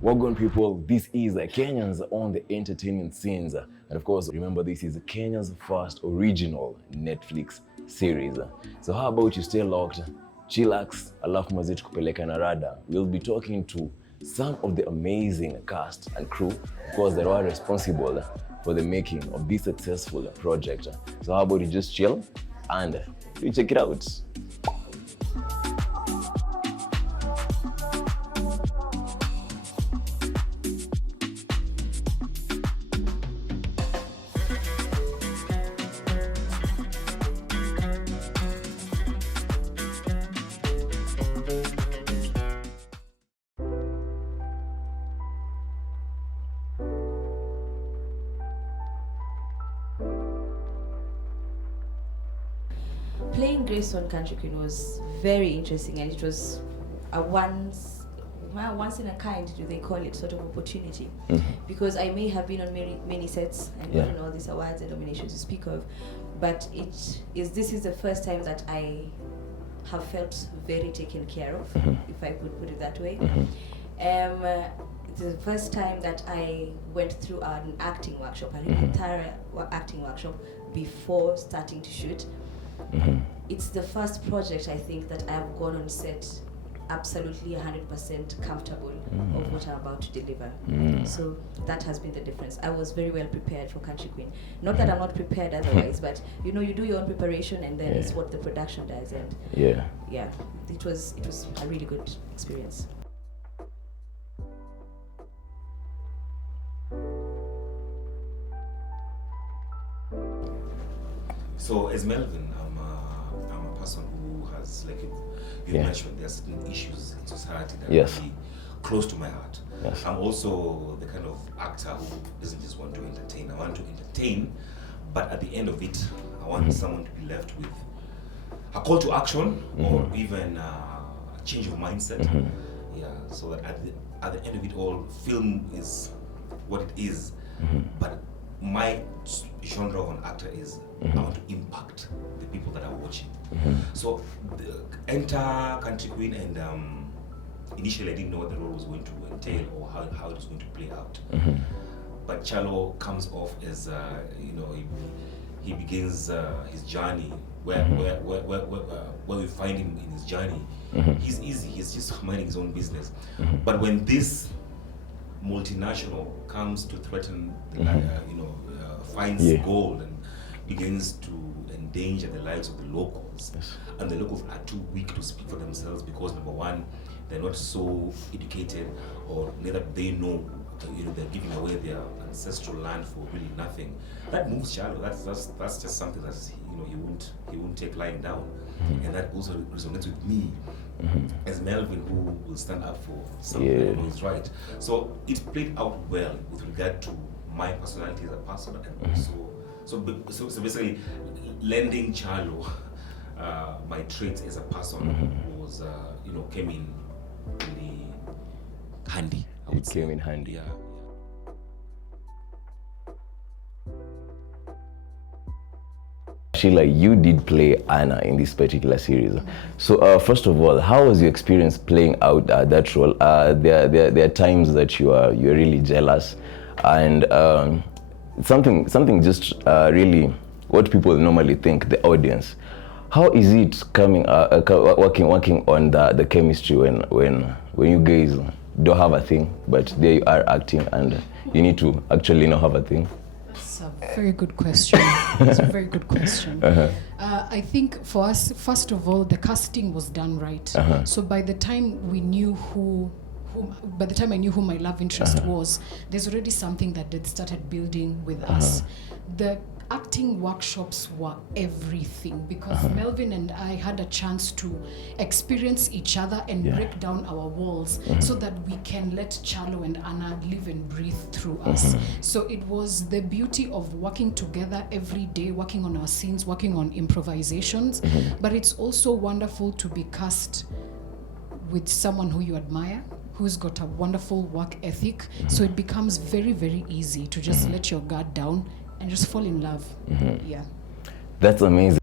Welcome people, this is Kenyans on the entertainment scenes. And of course, remember this is Kenya's first original Netflix series. So how about you stay locked, chillax, alafu mazit kupeleka na rada. We'll be talking to some of the amazing cast and crew, of course, that were responsible for the making of this successful project. So how about you just chill and you check it out. Playing Grace on Country Queen was very interesting, and it was a once in a kind, do they call it, sort of opportunity. Because I may have been on many sets and gotten all these awards and nominations to speak of, but this is the first time that I have felt very taken care of, if I could put it that way. The first time that I went through an acting workshop, an entire acting workshop before starting to shoot. It's the first project, I think, that I have gone on set absolutely 100% comfortable of what I'm about to deliver. So that has been the difference. I was very well prepared for Country Queen. Not that I'm not prepared otherwise, but you know, you do your own preparation and then it's what the production does. And it was a really good experience. So as Melvin, I'm a person who has, like you mentioned, there are certain issues in society that are really close to my heart. I'm also the kind of actor who doesn't just want to entertain. I want to entertain, but at the end of it, I want someone to be left with a call to action or even a change of mindset. So that at the end of it all, film is what it is, but my genre of an actor is I want to impact the people that are watching. So enter Country Queen, and initially I didn't know what the role was going to entail or how it was going to play out. But Chalo comes off as he begins his journey where we find him in his journey. He's easy. He's just minding his own business. But when this multinational comes to threaten finds gold and begins to endanger the lives of the locals, and the locals are too weak to speak for themselves because number one, they're not so educated, or neither they know, they're giving away their ancestral land for really nothing. That moves Charlo. That's just something that he won't take lying down, and that also resonates with me as Melvin, who will stand up for something that is right. So it played out well with regard to my personality as a person, and also so basically lending Charlo my traits as a person was came in really handy. It came in handy. Yeah. Sheila, you did play Anna in this particular series. So first of all, how was your experience playing out that role? There are times that you're really jealous, and something just really what people normally think, the audience. How is it coming working on the chemistry when you guys don't have a thing, but there you are acting and you need to actually not have a thing? That's a very good question. It's a very good question. I think for us, first of all, the casting was done right. So by the time we knew by the time I knew who my love interest was, there's already something that had started building with us. The acting workshops were everything because Melvin and I had a chance to experience each other and break down our walls so that we can let Charlo and Anna live and breathe through us. So it was the beauty of working together every day, working on our scenes, working on improvisations, but it's also wonderful to be cast with someone who you admire, who's got a wonderful work ethic. So it becomes very, very easy to just let your guard down and just fall in love. Yeah. That's amazing.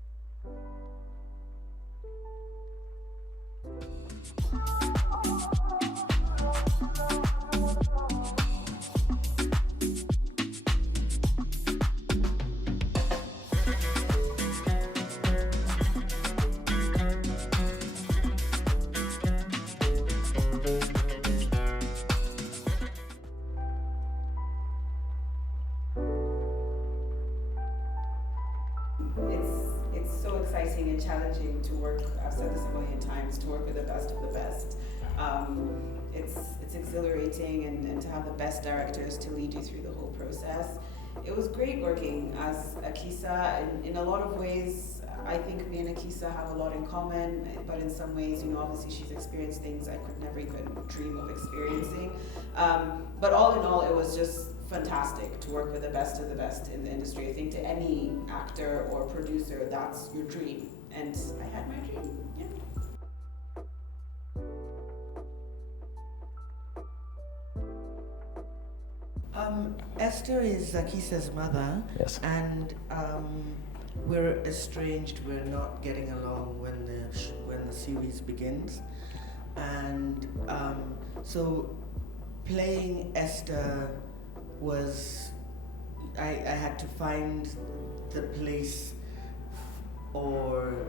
It's exhilarating, and to have the best directors to lead you through the whole process. It was great working as Akisa. In a lot of ways, I think me and Akisa have a lot in common, but in some ways, obviously she's experienced things I could never even dream of experiencing. But all in all, it was just fantastic to work with the best of the best in the industry. I think to any actor or producer, that's your dream. And I had my dream, yeah. Esther is Akisa's mother. Yes. And we're estranged. We're not getting along when the series begins, and so playing Esther was I had to find the place or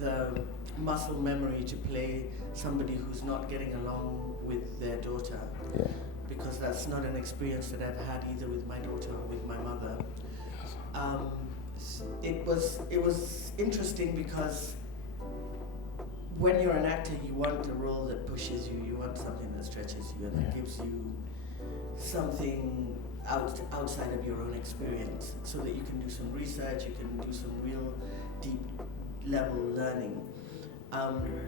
the muscle memory to play somebody who's not getting along with their daughter. Yeah. Because that's not an experience that I've had either with my daughter or with my mother. It was interesting because when you're an actor, you want a role that pushes you, you want something that stretches you, and that gives you something outside of your own experience, so that you can do some research, you can do some real deep level learning.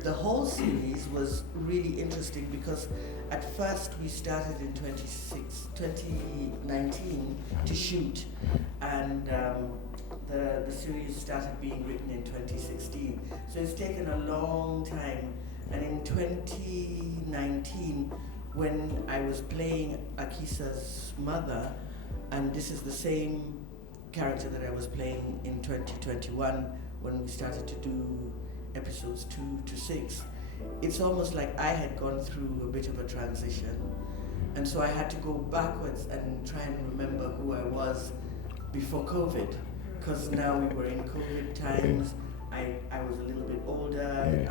The whole series was really interesting because at first we started in 2019 to shoot, and the series started being written in 2016. So it's taken a long time. And in 2019, when I was playing Akisa's mother, and this is the same character that I was playing in 2021 when we started to do episodes 2 to 6, it's almost like I had gone through a bit of a transition, and so I had to go backwards and try and remember who I was before COVID, because now we were in COVID times. I was a little bit older.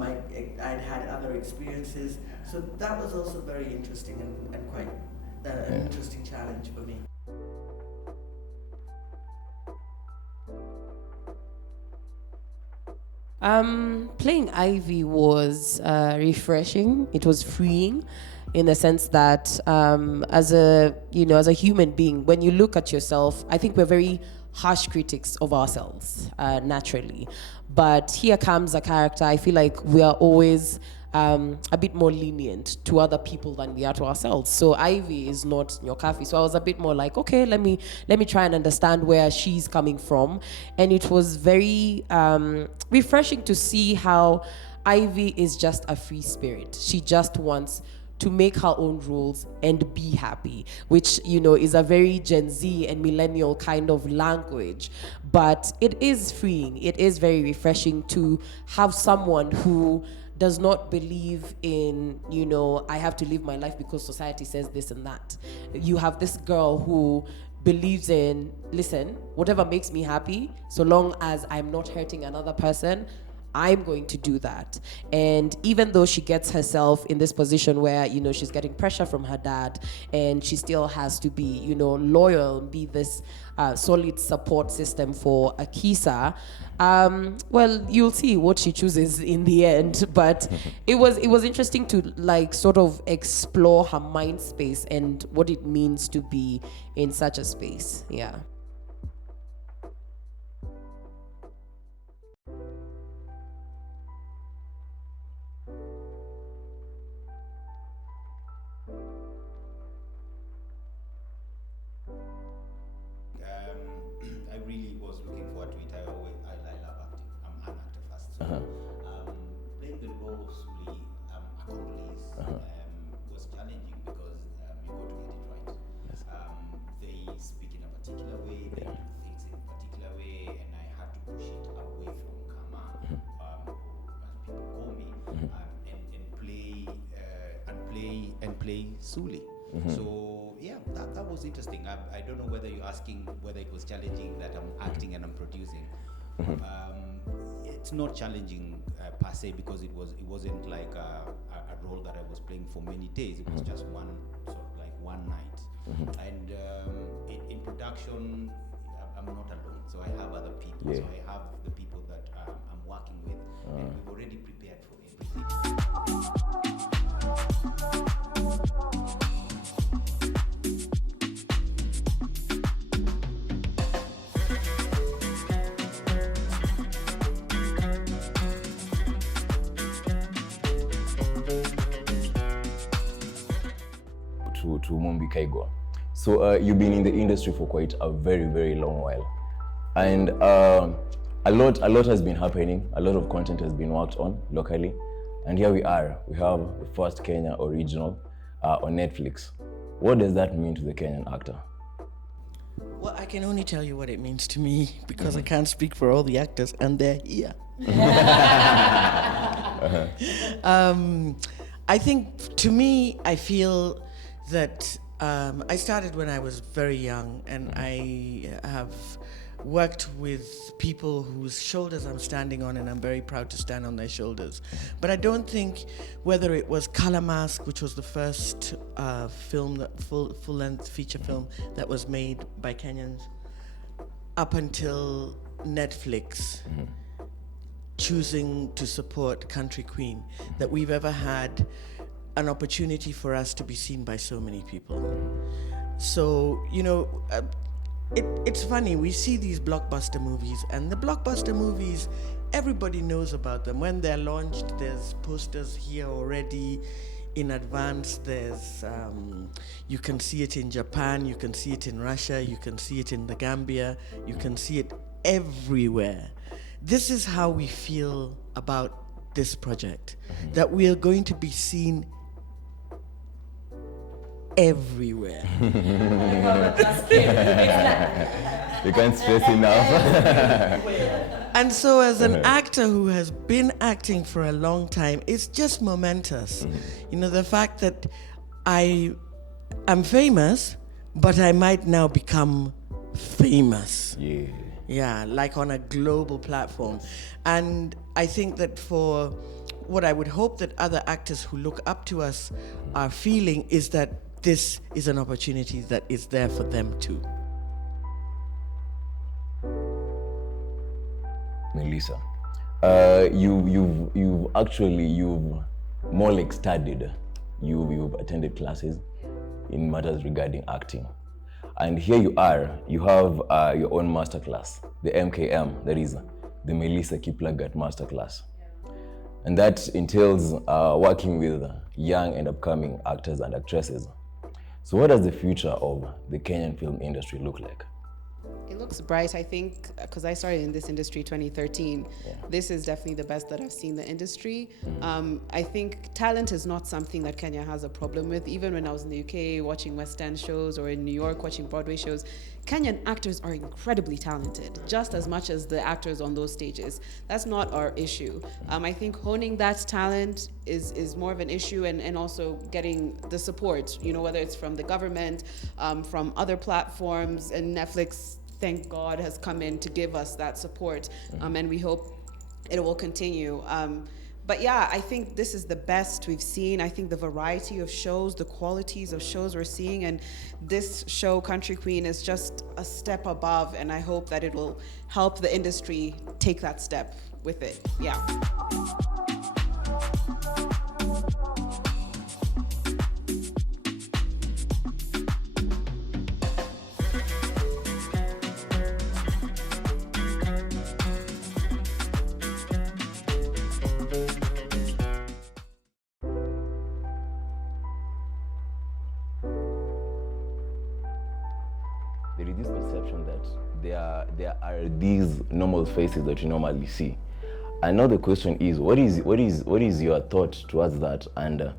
I'd had other experiences, so that was also very interesting and quite an interesting challenge for me. Playing Ivy was refreshing. It was freeing, in the sense that as a human being, when you look at yourself, I think we're very harsh critics of ourselves naturally. But here comes a character. I feel like we are always a bit more lenient to other people than we are to ourselves. So Ivy is not Nyokafi. So I was a bit more like, okay, let me try and understand where she's coming from. And it was very refreshing to see how Ivy is just a free spirit. She just wants to make her own rules and be happy, which, is a very Gen Z and millennial kind of language. But it is freeing. It is very refreshing to have someone who does not believe in, I have to live my life because society says this and that. You have this girl who believes in, listen, whatever makes me happy, so long as I'm not hurting another person, I'm going to do that. And even though she gets herself in this position where, she's getting pressure from her dad, and she still has to be, loyal, be this solid support system for Akisa, well, you'll see what she chooses in the end. But it was interesting to sort of explore her mind space and what it means to be in such a space. Yeah. I really was looking forward to it. I love acting. I'm an actor first. So, playing the role of Suli, accomplice, was challenging because you got to get it right. Yes. They speak in a particular way, they do things in a particular way, and I had to push it away from Kama, as people call me, and play Suli. So yeah, that was interesting. I don't know whether you're asking whether it was challenging that I'm acting and I'm producing. It's not challenging per se, because it wasn't like a role that I was playing for many days. It was just one night. And in production, I'm not alone. So I have other people. So I have the people that I'm working with, and we've already prepared for everything. Mumbi Kaigo. So you've been in the industry for quite a very, very long while. And a lot has been happening. A lot of content has been worked on locally. And here we are. We have the first Kenya original on Netflix. What does that mean to the Kenyan actor? Well, I can only tell you what it means to me because I can't speak for all the actors, and they're here. I think, to me, I feel that I started when I was very young, and I have worked with people whose shoulders I'm standing on, and I'm very proud to stand on their shoulders. But I don't think whether it was Color Mask, which was the first full-length feature film that was made by Kenyans, up until Netflix choosing to support Country Queen, that we've ever had an opportunity for us to be seen by so many people. So, it's funny, we see these blockbuster movies, and the blockbuster movies, everybody knows about them. When they're launched, there's posters here already in advance. There's, you can see it in Japan, you can see it in Russia, you can see it in the Gambia, you can see it everywhere. This is how we feel about this project, that we are going to be seen everywhere. You can't stress enough. And so as an actor who has been acting for a long time, it's just momentous. The fact that I am famous, but I might now become famous. Yeah, like on a global platform. And I think that for what I would hope that other actors who look up to us are feeling is that this is an opportunity that is there for them too. Melissa, you've more like studied. You've attended classes in matters regarding acting, and here you are. You have your own masterclass, the MKM, that is the Melissa Kiplagat Masterclass, and that entails working with young and upcoming actors and actresses. So what does the future of the Kenyan film industry look like? It looks bright, I think, because I started in this industry 2013. This is definitely the best that I've seen the industry. I think talent is not something that Kenya has a problem with. Even when I was in the UK watching West End shows, or in New York watching Broadway shows, Kenyan actors are incredibly talented, just as much as the actors on those stages. That's not our issue. I think honing that talent is more of an issue, and also getting the support, whether it's from the government, from other platforms, and Netflix, thank God, has come in to give us that support, and we hope it will continue. But yeah, I think this is the best we've seen. I think the variety of shows, the qualities of shows we're seeing, and this show, Country Queen, is just a step above, and I hope that it will help the industry take that step with it. Yeah. There is this perception that there are these normal faces that you normally see, and now the question is, what is your thought towards that, and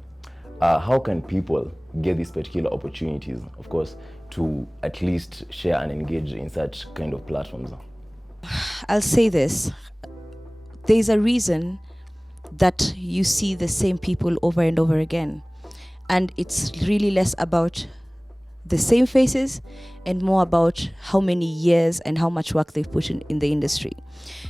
how can people get these particular opportunities, of course, to at least share and engage in such kind of platforms? I'll say this. There's a reason that you see the same people over and over again, and it's really less about the same faces and more about how many years and how much work they've put in the industry.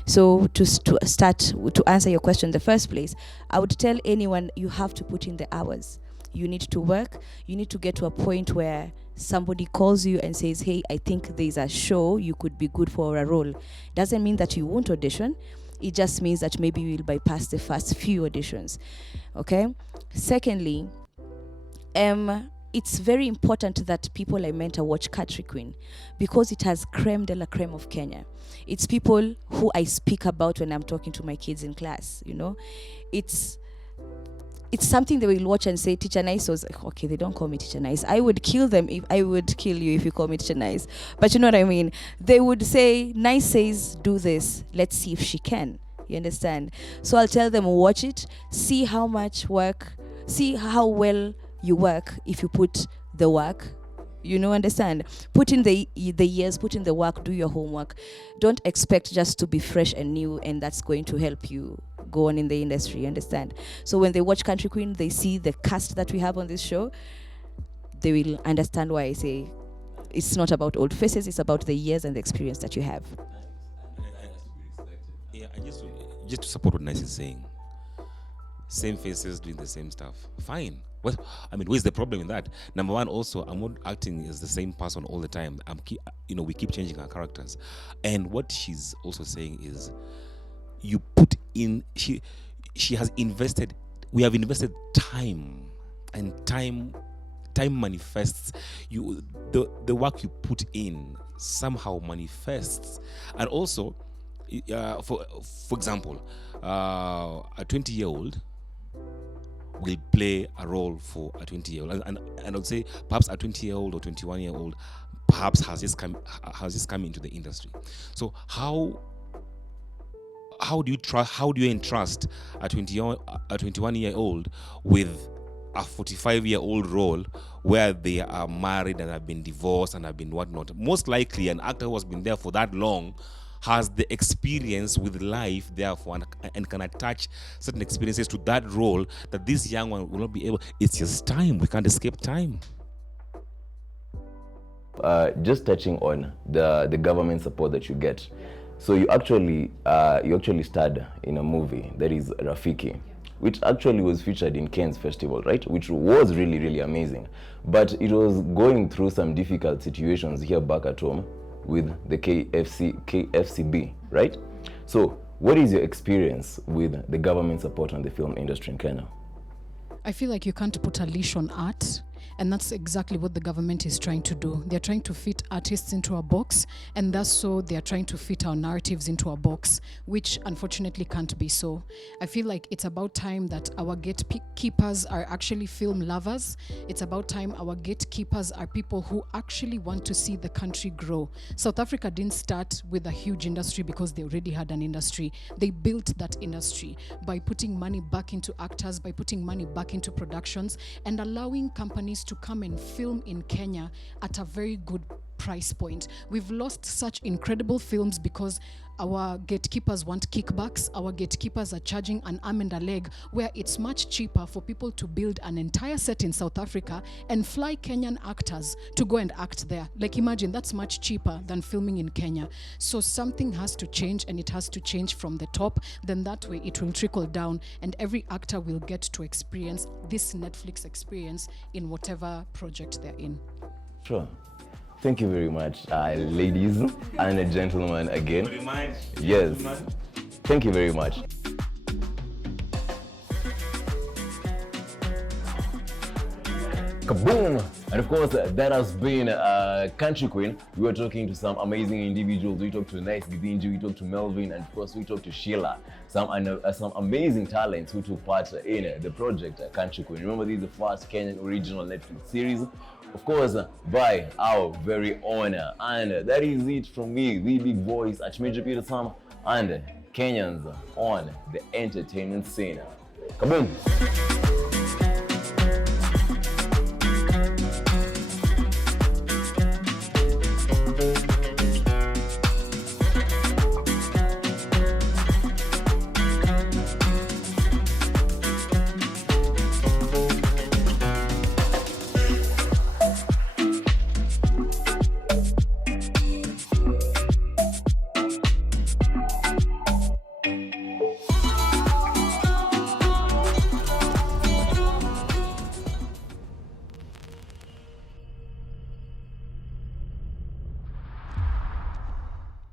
So to answer your question in the first place, I would tell anyone, you have to put in the hours. You need to work. You need to get to a point where somebody calls you and says, hey, I think there's a show you could be good for a role. Doesn't mean that you won't audition. It just means that maybe you'll bypass the first few auditions. Okay? Secondly, it's very important that people I mentor watch Country Queen, because it has creme de la creme of Kenya. It's people who I speak about when I'm talking to my kids in class, It's it's something they will watch and say, Teacher Nice was like, okay, they don't call me Teacher Nice. I would kill them if I would kill you if you call me Teacher Nice. But you know what I mean? They would say, Nice says, do this. Let's see if she can. You understand? So I'll tell them, watch it, see how much work, see how well you work if you put the work. You know, understand? Put in the years, put in the work, do your homework. Don't expect just to be fresh and new and that's going to help you go on in the industry, you understand? So when they watch Country Queen, they see the cast that we have on this show, they will understand why I say it's not about old faces, it's about the years and the experience that you have. Yeah, and just to support what Nice is saying, same faces doing the same stuff, fine. Well, I mean, where's the problem in that? Number one, also, I'm not acting as the same person all the time. We keep changing our characters. And what she's also saying is, you put in, she has invested, we have invested time, and time manifests. The work you put in somehow manifests. And also, for example, a 20-year-old will play a role for a 20-year-old, and I would say perhaps a 20-year-old or 21-year-old perhaps has just come into the industry. So how do you entrust a 21-year-old with a 45-year-old role where they are married and have been divorced and have been whatnot? Most likely, an actor who has been there for that long has the experience with life, therefore, and can attach certain experiences to that role that this young one will not be able. It's just time. We can't escape time. Just touching on the government support that you get. So you actually starred in a movie that is Rafiki, which actually was featured in Cannes Festival, right? Which was really, really amazing. But it was going through some difficult situations here back at home with the KFCB, right? So what is your experience with the government support on the film industry in Kenya? I feel like you can't put a leash on art, and that's exactly what the government is trying to do. They're trying to fit artists into a box, and thus so they're trying to fit our narratives into a box, which unfortunately can't be so. I feel like it's about time that our gatekeepers are actually film lovers. It's about time our gatekeepers are people who actually want to see the country grow. South Africa didn't start with a huge industry because they already had an industry. They built that industry by putting money back into actors, by putting money back into productions, and allowing companies to come and film in Kenya at a very good price point. We've lost such incredible films because our gatekeepers want kickbacks. Our gatekeepers are charging an arm and a leg, where it's much cheaper for people to build an entire set in South Africa and fly Kenyan actors to go and act there. Like, imagine, that's much cheaper than filming in Kenya. So something has to change, and it has to change from the top. Then that way it will trickle down, and every actor will get to experience this Netflix experience in whatever project they're in. Sure. Thank you very much, ladies and gentlemen, again. Yes. Thank you very much. Kaboom! And of course, that has been Country Queen. We were talking to some amazing individuals. We talked to Nice Gidinji, we talked to Melvin, and of course we talked to Sheila. Some amazing talents who took part in the project Country Queen. Remember, this is the first Kenyan original Netflix series, of course, by our very own. And that is it from me, the big voice at Major Peter Sam, and Kenyans on the entertainment scene. Kaboom!